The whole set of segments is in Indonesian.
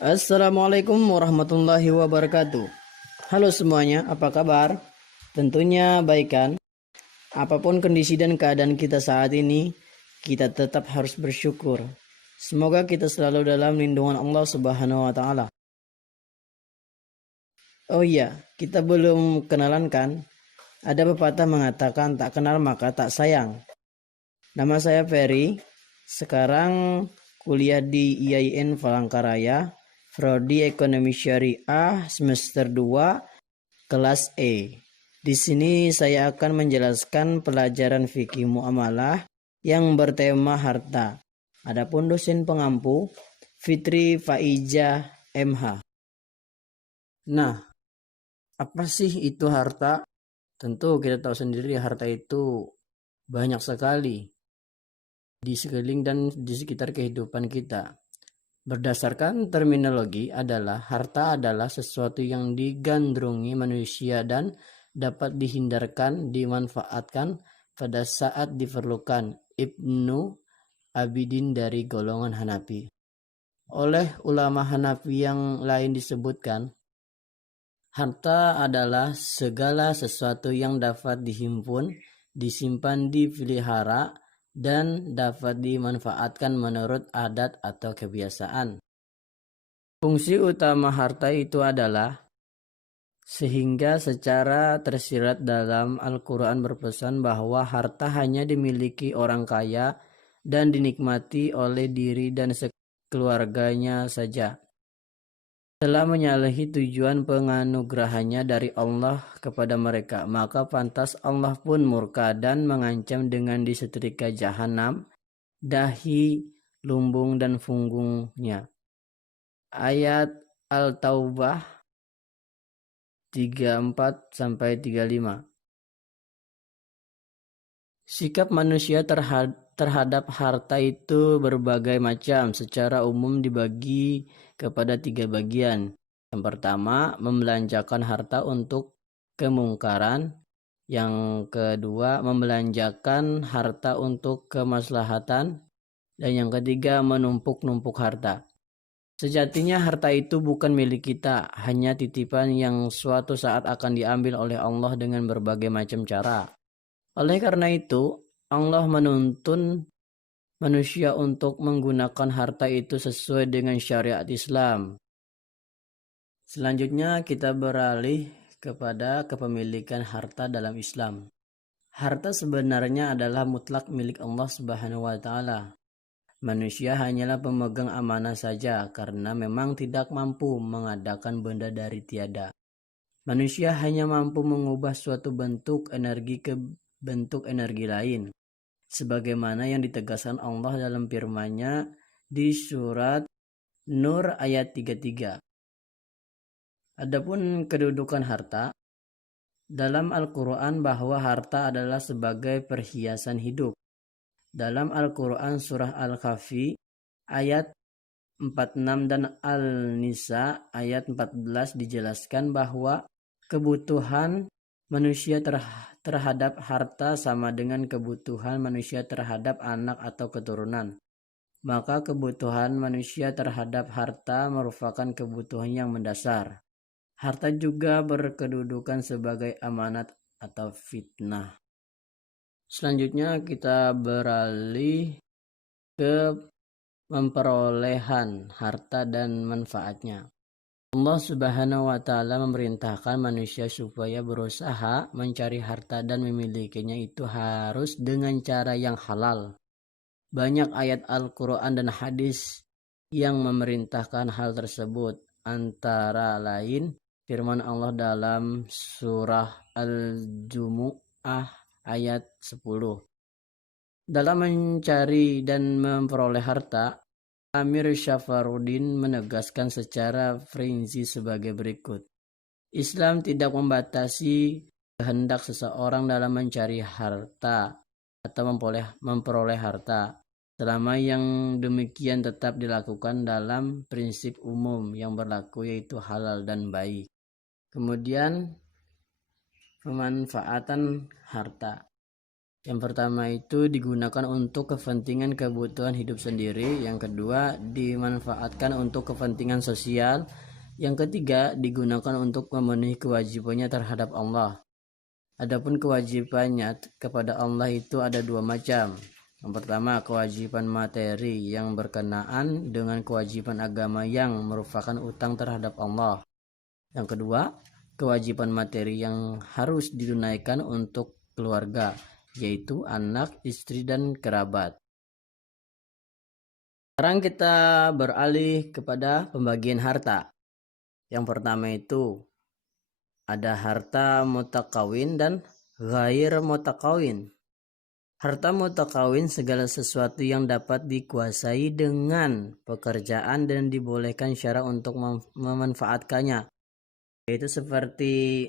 Assalamualaikum warahmatullahi wabarakatuh. Halo semuanya, apa kabar? Tentunya baik kan? Apapun kondisi dan keadaan kita saat ini, kita tetap harus bersyukur. Semoga kita selalu dalam lindungan Allah Subhanahu wa taala. Oh iya, kita belum kenalan kan? Ada pepatah mengatakan tak kenal maka tak sayang. Nama saya Ferry. Sekarang kuliah di IAIN Palangkaraya, Prodi Ekonomi Syariah semester 2 kelas E. Di sini saya akan menjelaskan pelajaran fikih muamalah yang bertema harta. Adapun dosen pengampu Fitri Faijah MH. Nah, apa sih itu harta? Tentu kita tahu sendiri harta itu banyak sekali di sekeliling dan di sekitar kehidupan kita. Berdasarkan terminologi adalah harta adalah sesuatu yang digandrungi manusia dan dapat dihindarkan, dimanfaatkan pada saat diperlukan. Ibnu Abidin dari golongan Hanafi. Oleh ulama Hanafi yang lain disebutkan, harta adalah segala sesuatu yang dapat dihimpun, disimpan, dipelihara, dan dapat dimanfaatkan menurut adat atau kebiasaan. Fungsi utama harta itu adalah sehingga secara tersirat dalam Al-Quran berpesan bahwa harta hanya dimiliki orang kaya dan dinikmati oleh diri dan keluarganya saja. Telah menyalahi tujuan penganugerahannya dari Allah kepada mereka, maka pantas Allah pun murka dan mengancam dengan disetrika jahanam, dahi, lumbung, dan punggungnya. Ayat Al-Taubah 34-35. Sikap manusia terhadap harta itu berbagai macam. Secara umum dibagi kepada 3 bagian. Yang pertama, membelanjakan harta untuk kemungkaran. Yang kedua, membelanjakan harta untuk kemaslahatan. Dan yang ketiga, menumpuk-numpuk harta. Sejatinya harta itu bukan milik kita, hanya titipan yang suatu saat akan diambil oleh Allah dengan berbagai macam cara. Oleh karena itu, Allah menuntun manusia untuk menggunakan harta itu sesuai dengan syariat Islam. Selanjutnya kita beralih kepada kepemilikan harta dalam Islam. Harta sebenarnya adalah mutlak milik Allah Subhanahu wa taala. Manusia hanyalah pemegang amanah saja karena memang tidak mampu mengadakan benda dari tiada. Manusia hanya mampu mengubah suatu bentuk energi ke bentuk energi lain, sebagaimana yang ditegaskan Allah dalam firman-Nya di surat Nur ayat 33. Adapun kedudukan harta dalam Al-Quran bahwa harta adalah sebagai perhiasan hidup. Dalam Al-Quran surah Al-Kahfi ayat 46 dan Al-Nisa ayat 14 dijelaskan bahwa kebutuhan manusia terhadap harta sama dengan kebutuhan manusia terhadap anak atau keturunan. Maka kebutuhan manusia terhadap harta merupakan kebutuhan yang mendasar. Harta juga berkedudukan sebagai amanat atau fitnah. Selanjutnya kita beralih ke memperolehan harta dan manfaatnya. Allah Subhanahu wa taala memerintahkan manusia supaya berusaha mencari harta dan memilikinya itu harus dengan cara yang halal. Banyak ayat Al-Quran dan hadis yang memerintahkan hal tersebut, antara lain firman Allah dalam surah Al-Jumu'ah ayat 10. Dalam mencari dan memperoleh harta, Amir Syafaruddin menegaskan secara rinci sebagai berikut. Islam tidak membatasi kehendak seseorang dalam mencari harta atau memperoleh harta, selama yang demikian tetap dilakukan dalam prinsip umum yang berlaku yaitu halal dan baik. Kemudian pemanfaatan harta. Yang pertama itu digunakan untuk kepentingan kebutuhan hidup sendiri. Yang kedua dimanfaatkan untuk kepentingan sosial. Yang ketiga digunakan untuk memenuhi kewajibannya terhadap Allah. Adapun kewajibannya kepada Allah itu ada dua macam. Yang pertama kewajiban materi yang berkenaan dengan kewajiban agama yang merupakan utang terhadap Allah. Yang kedua kewajiban materi yang harus ditunaikan untuk keluarga, yaitu anak, istri, dan kerabat. Sekarang kita beralih kepada pembagian harta. Yang pertama itu ada harta mutakawin dan ghair mutakawin. Harta mutakawin segala sesuatu yang dapat dikuasai dengan pekerjaan dan dibolehkan syara untuk memanfaatkannya. Yaitu seperti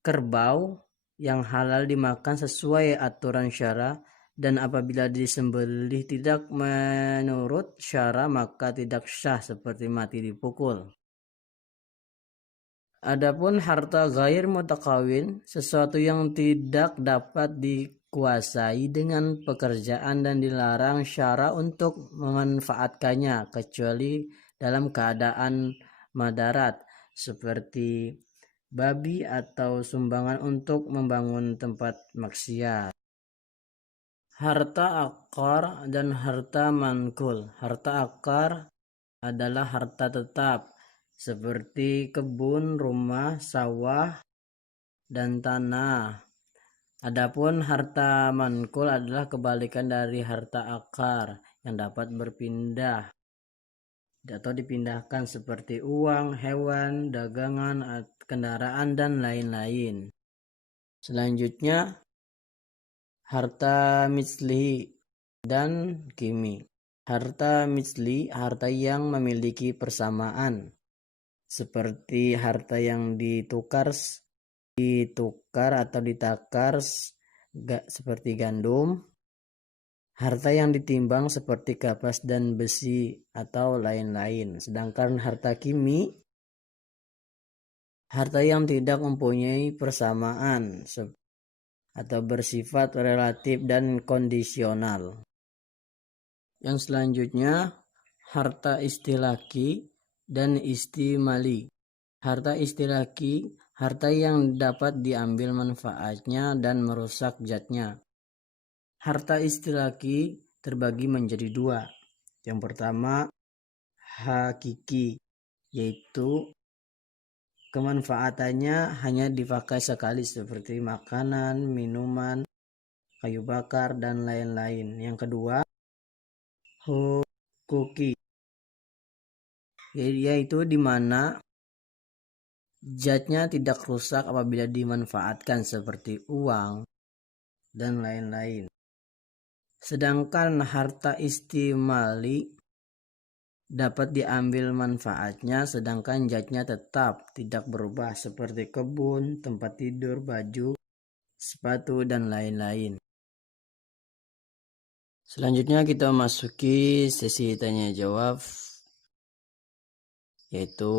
kerbau yang halal dimakan sesuai aturan syara, dan apabila disembelih tidak menurut syara maka tidak syah seperti mati dipukul. Adapun harta ghair mutakawin, sesuatu yang tidak dapat dikuasai dengan pekerjaan dan dilarang syara untuk memanfaatkannya kecuali dalam keadaan madarat seperti babi atau sumbangan untuk membangun tempat maksiat. Harta akar dan harta mankul. Harta akar adalah harta tetap seperti kebun, rumah, sawah, dan tanah. Adapun harta mankul adalah kebalikan dari harta akar yang dapat berpindah atau dipindahkan seperti uang, hewan, dagangan, kendaraan, dan lain-lain. Selanjutnya harta misli dan kimi. Harta misli, harta yang memiliki persamaan, seperti harta yang ditukar atau ditakar seperti gandum, harta yang ditimbang seperti kapas dan besi atau lain-lain. Sedangkan harta kimi, harta yang tidak mempunyai persamaan atau bersifat relatif dan kondisional. Yang selanjutnya harta istilaki dan istimali. Harta istilaki, harta yang dapat diambil manfaatnya dan merusak zatnya. Harta istilaki terbagi menjadi dua. Yang pertama hakiki, yaitu kemanfaatannya hanya dipakai sekali seperti makanan, minuman, kayu bakar, dan lain-lain. Yang kedua hukuki, yaitu di mana zatnya tidak rusak apabila dimanfaatkan seperti uang dan lain-lain. Sedangkan harta istimali dapat diambil manfaatnya sedangkan zatnya tetap tidak berubah seperti kebun, tempat tidur, baju, sepatu, dan lain-lain. Selanjutnya kita masuki sesi tanya jawab, yaitu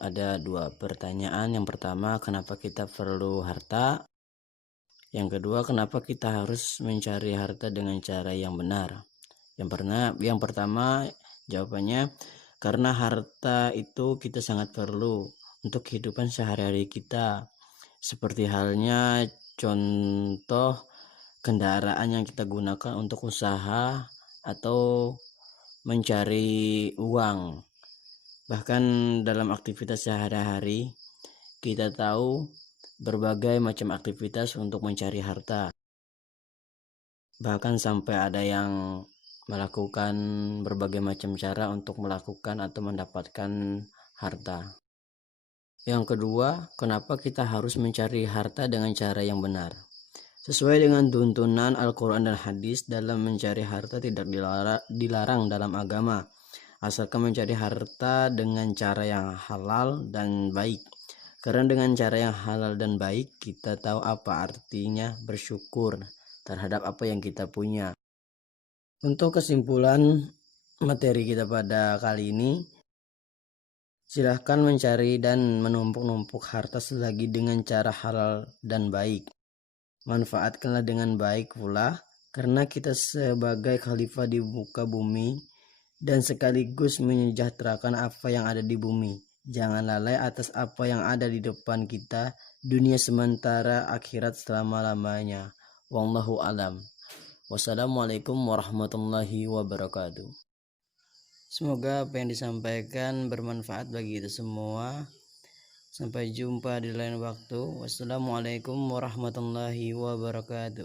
ada dua pertanyaan. Yang pertama, kenapa kita perlu harta? Yang kedua, kenapa kita harus mencari harta dengan cara yang benar? Yang pertama jawabannya, karena harta itu kita sangat perlu untuk kehidupan sehari-hari kita. Seperti halnya contoh kendaraan yang kita gunakan untuk usaha atau mencari uang. Bahkan dalam aktivitas sehari-hari kita tahu berbagai macam aktivitas untuk mencari harta. Bahkan sampai ada yang melakukan berbagai macam cara untuk melakukan atau mendapatkan harta. Yang kedua, kenapa kita harus mencari harta dengan cara yang benar? Sesuai dengan tuntunan Al-Quran dan Hadis, dalam mencari harta tidak dilarang dalam agama, asalkan mencari harta dengan cara yang halal dan baik. Karena dengan cara yang halal dan baik, kita tahu apa artinya bersyukur terhadap apa yang kita punya. Untuk kesimpulan materi kita pada kali ini, silahkan mencari dan menumpuk-numpuk harta selagi dengan cara halal dan baik. manfaatkanlah dengan baik pula, karena kita sebagai khalifah di muka bumi dan sekaligus menyejahterakan apa yang ada di bumi. Jangan lalai atas apa yang ada di depan kita, dunia sementara, akhirat selama-lamanya. Wallahu alam. Wassalamualaikum warahmatullahi wabarakatuh. Semoga apa yang disampaikan bermanfaat bagi kita semua. Sampai jumpa di lain waktu. Wassalamualaikum warahmatullahi wabarakatuh.